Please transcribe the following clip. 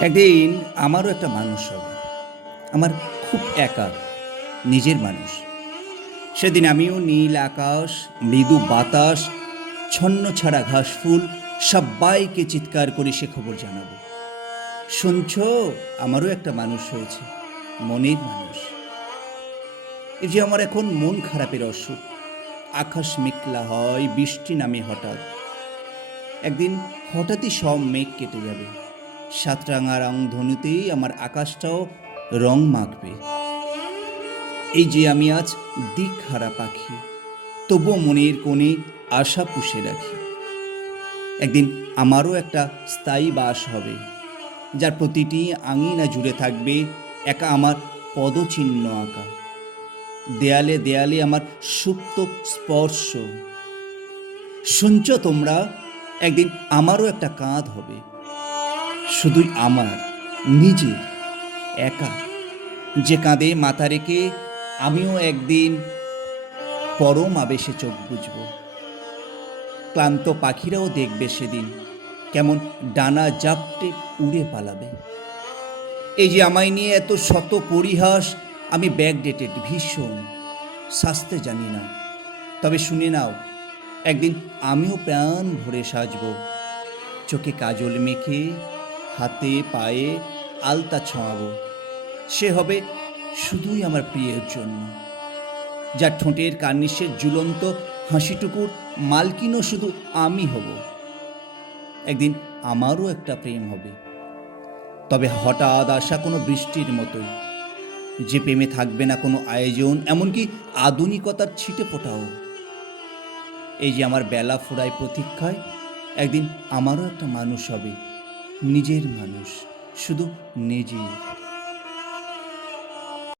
একদিন আমারও একটা মানুষ হবে। আমার খুব একা, নিজের মানুষ। সেদিন আমিও নীল আকাশ, মৃদু বাতাস, ছন্নছাড়া ঘাসফুল সব্বাইকে চিৎকার করে সে খবর জানাবো। শুনছো, আমারও একটা মানুষ হয়েছে, মনের মানুষ। এই যে আমার এখন মন খারাপের অসুখ। আকাশ মেঘলা হয়, বৃষ্টি নামে হঠাৎ। একদিন হঠাৎই সব মেঘ কেটে যাবে। সাতরাঙা রংধনুতেই আমার আকাশটাও রং মাখবে। এই যে আমি আজ দিকহারা পাখি, তবুও মনের কোণে আশা পুষে রাখি। একদিন আমারও একটা স্থায়ী বাস হবে, যার প্রতিটি আঙিনা জুড়ে থাকবে একা আমার পদচিহ্ন আঁকা। দেয়ালে দেয়ালে আমার সুপ্ত স্পর্শ। শুনছ তোমরা, একদিন আমারও একটা কাঁধ হবে, শুধুই আমার, নিজের, একা, যে কাঁধে মাথা রেখে আমিও একদিন পরম আবেশে চোখ বুঝব। ক্লান্ত পাখিরাও দেখবে সেদিন কেমন ডানা জাপটে উড়ে পালাবে। এই যে আমায় নিয়ে এত শত পরিহাস, আমি ব্যাকডেটেড, ভীষণ সাজতে জানি না। তবে শুনে নাও, একদিন আমিও প্রাণ ভরে সাজব, চোখে কাজল মেখে, হাতে পায়ে আলতা ছোঁয়াবো। সে হবে শুধুই আমার প্রিয়ের জন্য, যার ঠোঁটের কার্নিশের ঝুলন্ত হাসিটুকুর মালকিনও শুধু আমি হব। একদিন আমারও একটা প্রেম হবে, তবে হঠাৎ আসা কোনো বৃষ্টির মতোই, যে প্রেমে থাকবে না কোনো আয়োজন, এমনকি আধুনিকতার ছিটে ফোটাও। এই যে আমার বেলা ফুরায় প্রতীক্ষায়, একদিন আমারও একটা মানুষ হবে, নিজের মানুষ, শুধু নিজের।